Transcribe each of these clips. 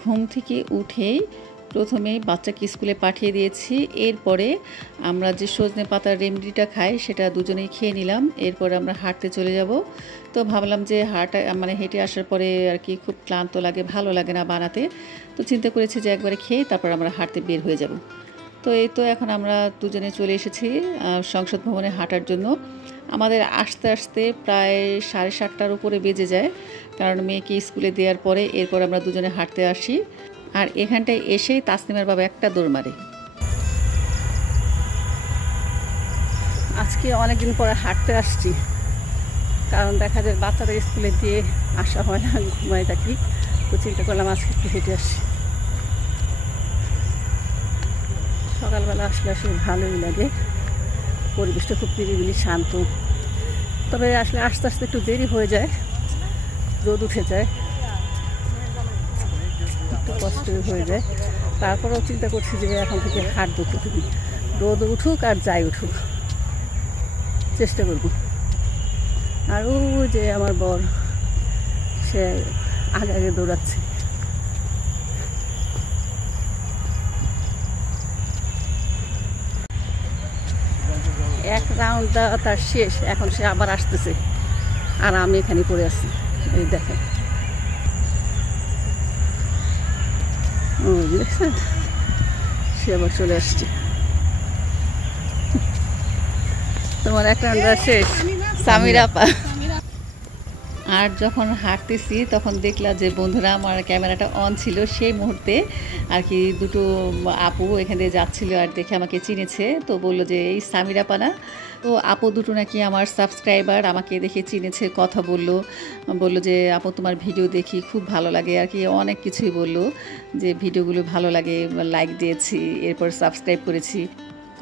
ঘুম থেকে উঠেই প্রথমেই বাচ্চাকে স্কুলে পাঠিয়ে দিয়েছি। এরপরে আমরা যে সজনে পাতার রেমেডিটা খাই সেটা দুজনেই খেয়ে নিলাম। এরপরে আমরা হাঁটতে চলে যাব। তো ভাবলাম যে হেঁটে আসার পরে আর কি খুব ক্লান্ত লাগে, ভালো লাগে না বানাতে। তো চিন্তা করেছি যে একবারে খেয়ে তারপর আমরা হাঁটতে বের হয়ে যাব। তো এই তো এখন আমরা দুজনে চলে এসেছি সংসদ ভবনে হাঁটার জন্য। আমাদের আসতে আসতে প্রায় 7:30টার উপরে বেজে যায়, কারণ মেয়েকে স্কুলে দেওয়ার পরে এরপর আমরা দুজনে হাঁটতে আসি। আর এখানটায় এসেই তাসনিমের বাবা একটা দৌড় মারে। আজকে অনেকদিন পরে হাঁটতে আসছি, কারণ দেখা যায় বাচ্চাদের স্কুলে দিয়ে আসা হয় না, ঘুমায় থাকি। তো চিন্তা করলাম আজকে একটু হেঁটে আসি। সকালবেলা আসলে আসলে ভালোই লাগে, পরিবেশটা খুব নিরিবিলি শান্ত। তবে আসলে আস্তে আস্তে একটু দেরি হয়ে যায়, রোদ উঠে যায়, একটু কষ্ট হয়ে যায়। তারপরেও চিন্তা করছি যে এখন থেকে হাঁটবো প্রতিদিন, রোদ উঠুক আর যাই উঠুক, চেষ্টা করব। আর ও যে আমার বর, সে আগে আগে দৌড়াচ্ছে। এক রাউন্ড তার শেষ, এখন সে আবার আসতেছে আর আমি এখানে পড়ে আছি। এই দেখেন, ও দেখছেন, সে আবার চলে আসছে। তোমার এক রাউন্ড শেষ, সামিরা আপা। আর যখন হাঁটতেছি তখন দেখলাম যে বন্ধুরা আমার ক্যামেরাটা অন ছিল, সেই মুহূর্তে আর কি দুটো আপু এখান দিয়ে যাচ্ছিলো আর দেখে আমাকে চিনেছে। তো বললো যে এই সামিরা পানা। তো আপু দুটো নাকি আমার সাবস্ক্রাইবার, আমাকে দেখে চিনেছে, কথা বললো, বললো যে আপু তোমার ভিডিও দেখি খুব ভালো লাগে আর কি, অনেক কিছুই বললো যে ভিডিওগুলো ভালো লাগে, লাইক দিয়েছি, এরপর সাবস্ক্রাইব করেছি।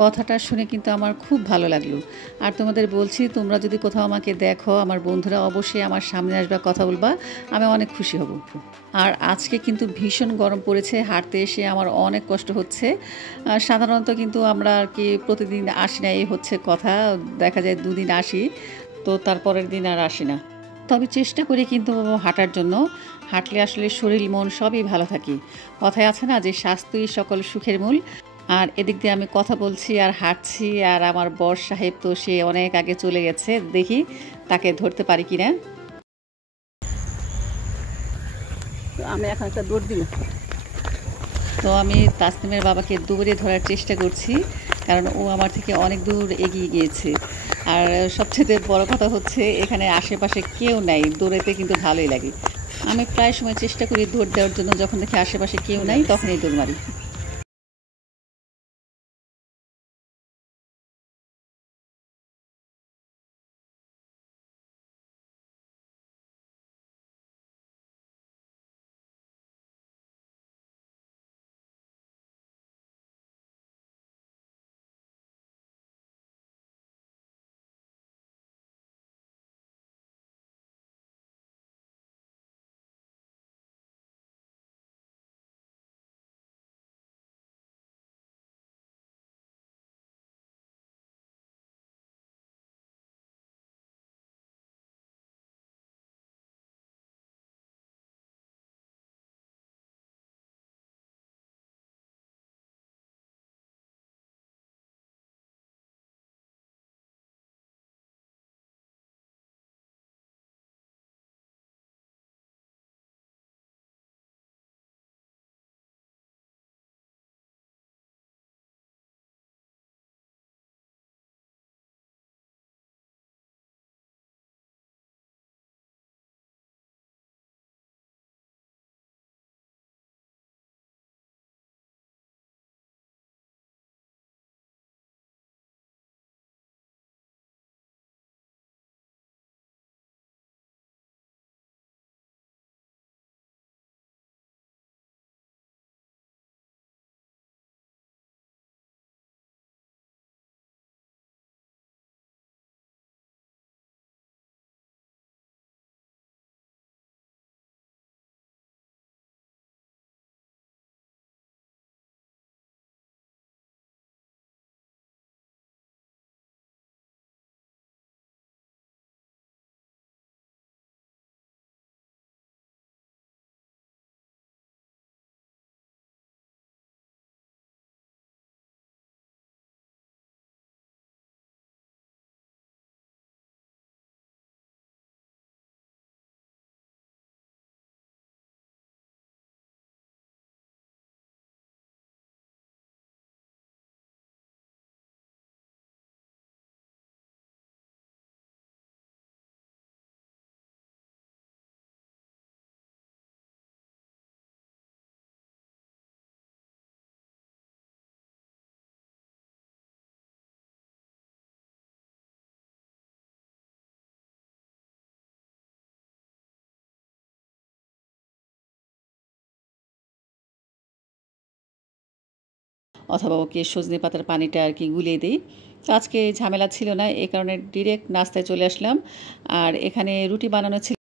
কথাটা শুনে কিন্তু আমার খুব ভালো লাগলো। আর তোমাদের বলছি, তোমরা যদি কোথাও আমাকে দেখো, আমার বন্ধুরা অবশ্যই আমার সামনে আসবা, কথা বলবা, আমি অনেক খুশি হব। আর আজকে কিন্তু ভীষণ গরম পড়েছে, হাঁটতে এসে আমার অনেক কষ্ট হচ্ছে। সাধারণত কিন্তু আমরা আর কি প্রতিদিন আসি না, এই হচ্ছে কথা। দেখা যায় দুদিন আসি, তো তারপরের দিন আর আসি না। তবে চেষ্টা করি কিন্তু হাঁটার জন্য। হাঁটলে আসলে শরীর মন সবই ভালো থাকে। কথায় আছে না যে স্বাস্থ্যই সকল সুখের মূল। আর এদিক দিয়ে আমি কথা বলছি আর হাঁটছি, আর আমার বর সাহেব তো সে অনেক আগে চলে গেছে, দেখি তাকে ধরতে পারি কিনা। তো আমি এখন একটা দৌড় দিই। তো আমি তাসনিমের বাবাকে দৌড়ে ধরার চেষ্টা করছি, কারণ ও আমার থেকে অনেক দূর এগিয়ে গিয়েছে। আর সবচেয়ে বড় কথা হচ্ছে এখানে আশেপাশে কেউ নাই, দৌড়াতে কিন্তু ভালোই লাগে। আমি প্রায় সময় চেষ্টা করি দৌড় দেওয়ার জন্য, যখন দেখি আশেপাশে কেউ নাই তখনই দৌড় মারি। অথবা ওকে সজনে পাতার পানিটা আর কি গুলিয়ে দিই। তো আজকে ঝামেলা ছিল না, এই কারণে ডিরেক্ট নাস্তায় চলে আসলাম। আর এখানে রুটি বানানো ছিল।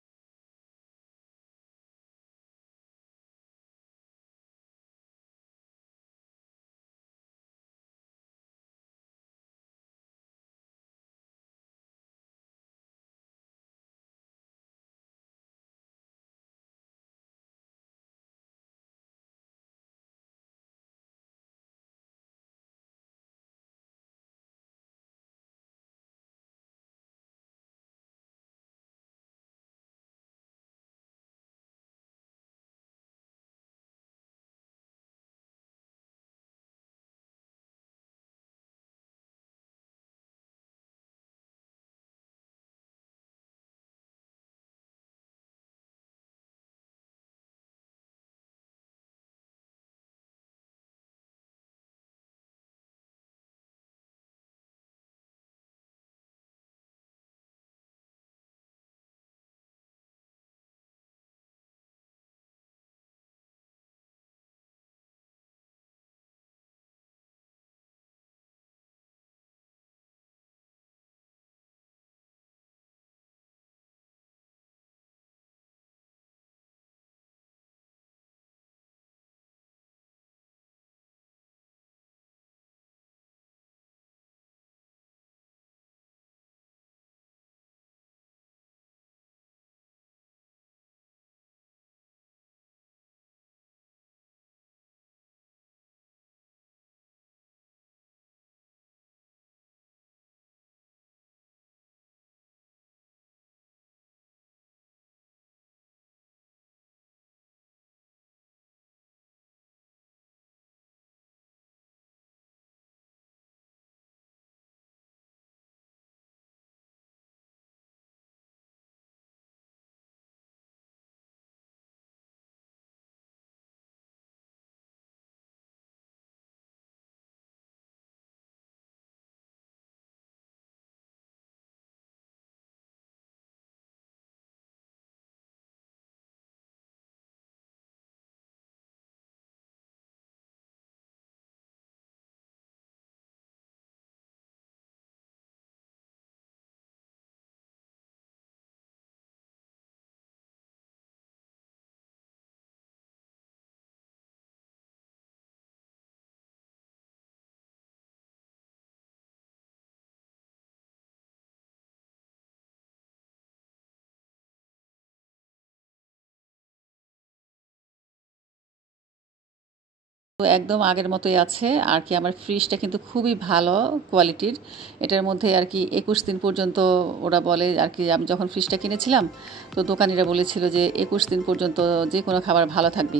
তো একদম আগের মতোই আছে আর কি। আমার ফ্রিজটা কিন্তু খুবই ভালো কোয়ালিটির। এটার মধ্যে আর কি 21 দিন পর্যন্ত ওরা বলে আর কি। আমি যখন ফ্রিজটা কিনেছিলাম তো দোকানিরা বলেছিল যে 21 দিন পর্যন্ত যে কোনো খাবার ভালো থাকবে।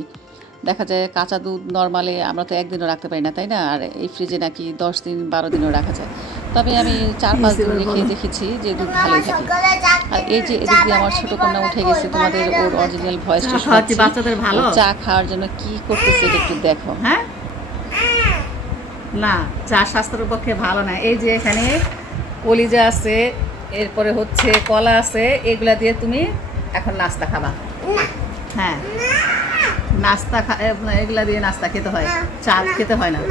দেখা যায় কাঁচা দুধ নর্মালে আমরা তো একদিনও রাখতে পারি না, তাই না? আর এই ফ্রিজে নাকি 10 দিন 12 দিনও রাখা যায়। তবে আমি 4-5 দিন রেখে দেখেছি যে দুধ ভালোই থাকে। আর এই যে এদিক দিয়ে আমার ছোটো কন্যা উঠে গেছে, তোমাদের ওর অরিজিনাল ভয়েসটা শোনাচ্ছি। বাচ্চাদের ভালো চা খাওয়ার জন্য কি করতেছে এটা একটু দেখো। হ্যাঁ, না চা স্বাস্থ্যের পক্ষে ভালো না। এই যে এখানে কলিজা আছে, এরপরে হচ্ছে কলা আছে, এগুলা দিয়ে তুমি এখন নাস্তা খাবা। হ্যাঁ, নাস্তা এগুলা দিয়ে নাস্তা খেতে হয়, চা খেতে হয় না।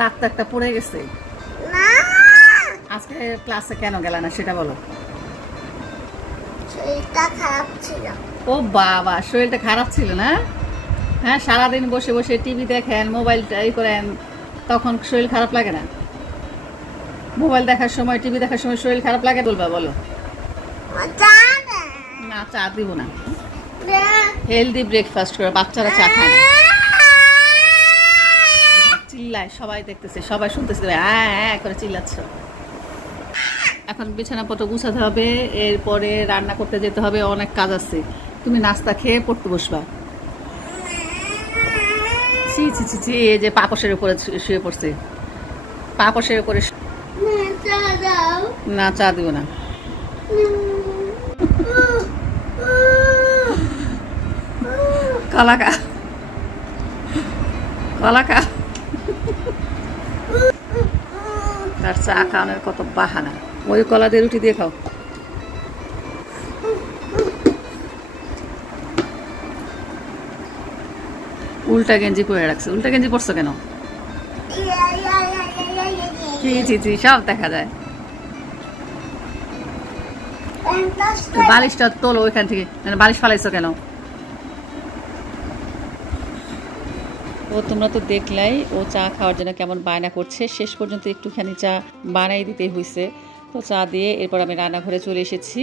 ডাক্তারটা পড়ে গেছে। আজকে ক্লাসে কেন গেল না সেটা বলো। শরীরটা খারাপ ছিল। ও বাবা, শরীরটা খারাপ ছিল না? হ্যাঁ, সারাদিন বসে বসে টিভি দেখেন, মোবাইলটা করেন, তখন শরীর খারাপ লাগে না? মোবাইল দেখার সময়, টিভি দেখার সময় শরীর খারাপ লাগে বলবা, বলো। না, চা দিব না। হেলদি ব্রেকফাস্ট করে, বাচ্চারা চা খায় না। চিল্লায়, সবাই দেখতেছে, সবাই শুনতেছে, হ্যাঁ করে চিল্লাচ্ছ। এখন বিছানাপত্র গুছাতে হবে, এরপরে রান্না করতে যেতে হবে, অনেক কাজ আছে। তুমি নাস্তা খেয়ে পড়তে বসবা। ছি ছি ছি ছি, এই যে পাপসের উপরে শুয়ে পড়ছে, পাপসের উপরে। না, চা দিব না। কলা খা, কলা খা। তার চা খাওয়ানোর কত বাহানা। ওই কলা দিয়ে রুটি দিয়ে খাও। উল্টা গেঞ্জি পরে রাখছে। উল্টা গেঞ্জি পরছো কেন? জি জি জি, সব দেখা যায়। বালিশটা তোলো ওইখান থেকে, মানে বালিশ ফালাইছো কেন? ও তোমরা তো দেখলাই ও চা খাওয়ার জন্য কেমন বায়না করছে, শেষ পর্যন্ত একটুখানি চা বানাই দিতে হয়েছে। তো চা দিয়ে এরপর আমি রান্নাঘরে চলে এসেছি।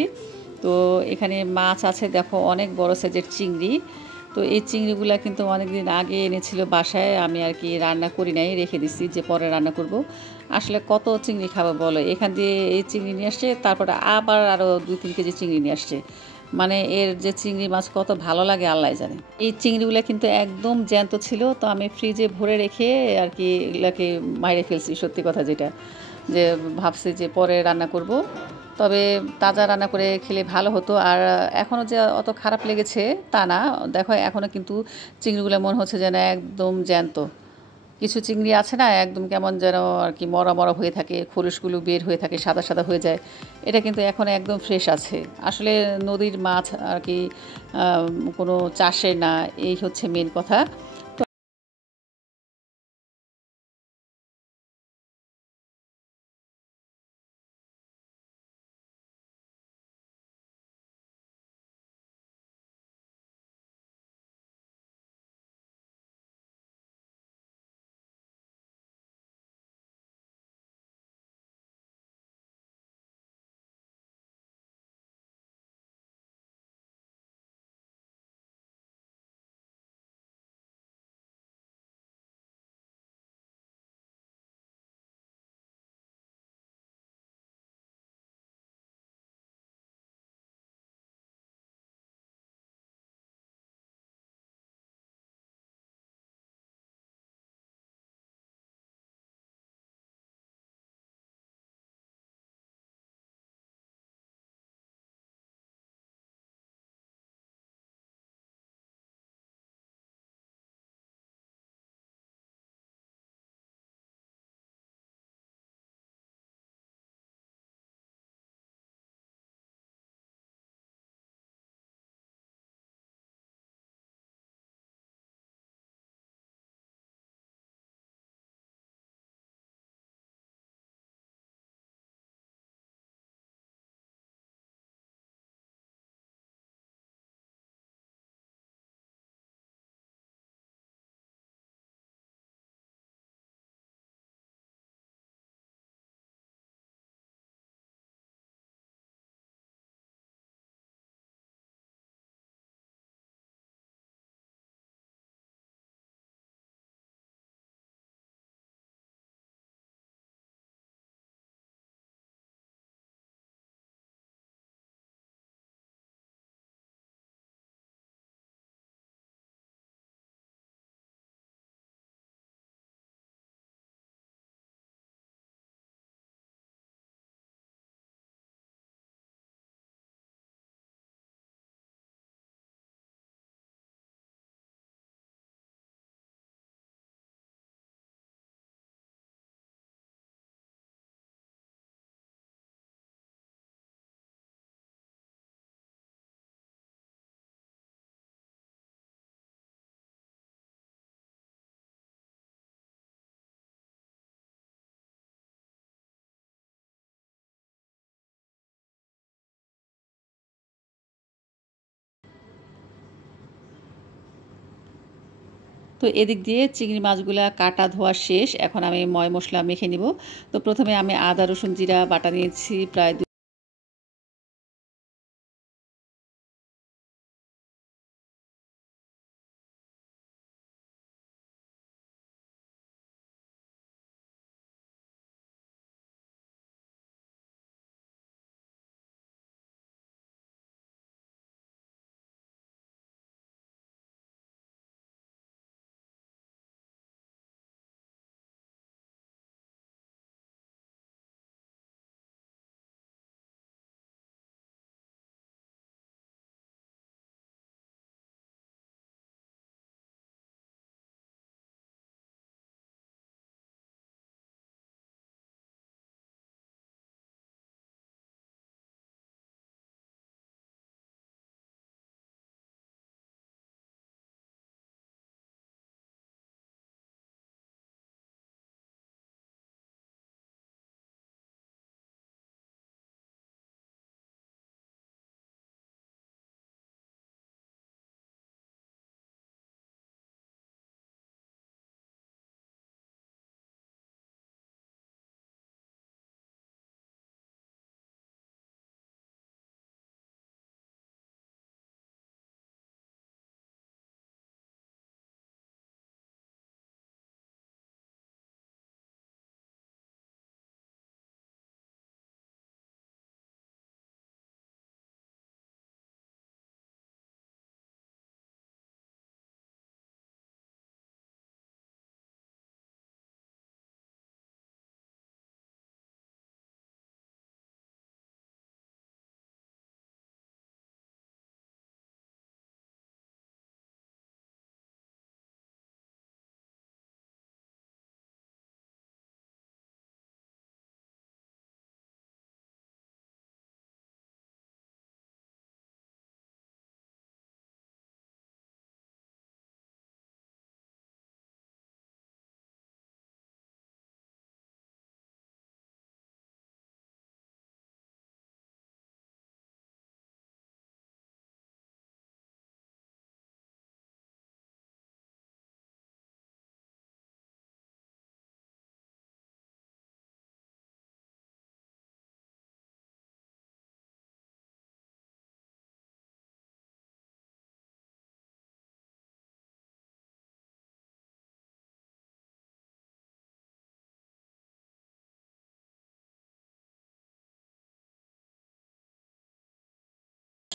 তো এখানে মাছ আছে, দেখো অনেক বড় সাইজের চিংড়ি। তো এই চিংড়িগুলো কিন্তু অনেক দিন আগে এনেছিল বাসায়, আমি আর কি রান্না করি নাই, রেখে দিছি যে পরে রান্না করব। আসলে কত চিংড়ি খাবো বলো, এখান দিয়ে এই চিংড়ি নিয়ে আসছে, তারপরে আবার আরও 2-3 কেজি চিংড়ি নিয়ে আসছে। মানে এর যে চিংড়ি মাছ কত ভালো লাগে আল্লাহ জানে। এই চিংড়িগুলো কিন্তু একদম জ্যান্ত ছিল, তো আমি ফ্রিজে ভরে রেখে আর কি এগুলাকে মাইরে ফেলছি, সত্যি কথা যেটা, যে ভাবছি যে পরে রান্না করব। তবে তাজা রান্না করে খেলে ভালো হতো। আর এখনও যে অত খারাপ লেগেছে তা না, দেখো এখনও কিন্তু চিংড়িগুলো মনে হচ্ছে যেন একদম জ্যান্ত। কিছু চিংড়ি আছে না একদম কেমন যেন আর কি মরা মরা হয়ে থাকে, খোলসগুলো বের হয়ে থাকে, সাদা সাদা হয়ে যায়। এটা কিন্তু এখন একদম ফ্রেশ আছে। আসলে নদীর মাছ আর কি কোনো চাষের না, এই হচ্ছে মেন কথা। তো এদিক দিয়ে চিংড়ি মাছগুলা কাটা ধোয়া শেষ, এখন আমি ময় মশলা মেখে নিব। তো প্রথমে আমি আদা রসুন জিরা বাটা নিয়েছি প্রায়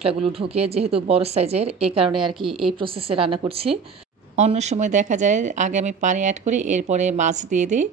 মশলাগুলো ঢুকে, যেহেতু বড় সাইজের এই কারণে আর কি এই প্রসেসে রান্না করছি। অন্য সময় দেখা যায় আগে আমি পানি অ্যাড করি, এরপরে মাছ দিয়ে দিই।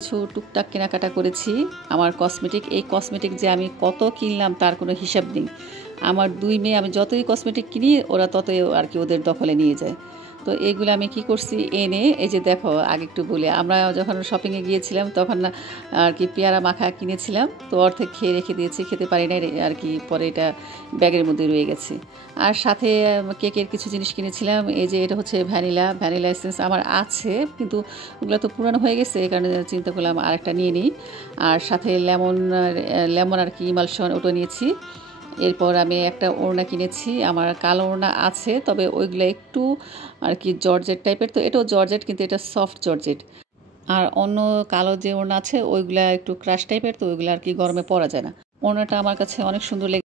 কিছু টুকটাক কেনাকাটা করেছি আমার কসমেটিক। এই কসমেটিক যে আমি কত কিনলাম তার কোনো হিসাব নেই। আমার 2 মেয়ে, আমি যতই কসমেটিক কিনি ওরা ততই আর কি ওদের দখলে নিয়ে যায়। তো এইগুলো আমি কি করছি, এনে এই যে দেখো, আগে একটু বলি, আমরা যখন শপিংয়ে গিয়েছিলাম তখন না আর কি পেয়ারা মাখা কিনেছিলাম, তো অর্ধেক খেয়ে রেখে দিয়েছি, খেতে পারি নাই আর কি, পরে এটা ব্যাগের মধ্যে রয়ে গেছে। আর সাথে কেকের কিছু জিনিস কিনেছিলাম। এই যে এটা হচ্ছে ভ্যানিলা এসেন্স আমার আছে, কিন্তু ওগুলো তো পুরানো হয়ে গেছে, এই কারণে চিন্তা করলাম আরেকটা নিয়ে নিই। আর সাথে লেমন আর কি ইমালশন, ওটা নিয়েছি। এরপর আমি একটা ওড়না কিনেছি, আমার কালো ওড়না আছে, তবে ওইগুলো একটু আর কি জর্জেট টাইপের, তো এটাও জর্জেট কিন্তু এটা সফট জর্জেট। আর অন্য কালো যে ওড়না আছে ওইগুলা একটু ক্রাশ টাইপের, তো ওইগুলো আর কি গরমে পরা যায় না। ওড়নাটা আমার কাছে অনেক সুন্দর লেগেছে।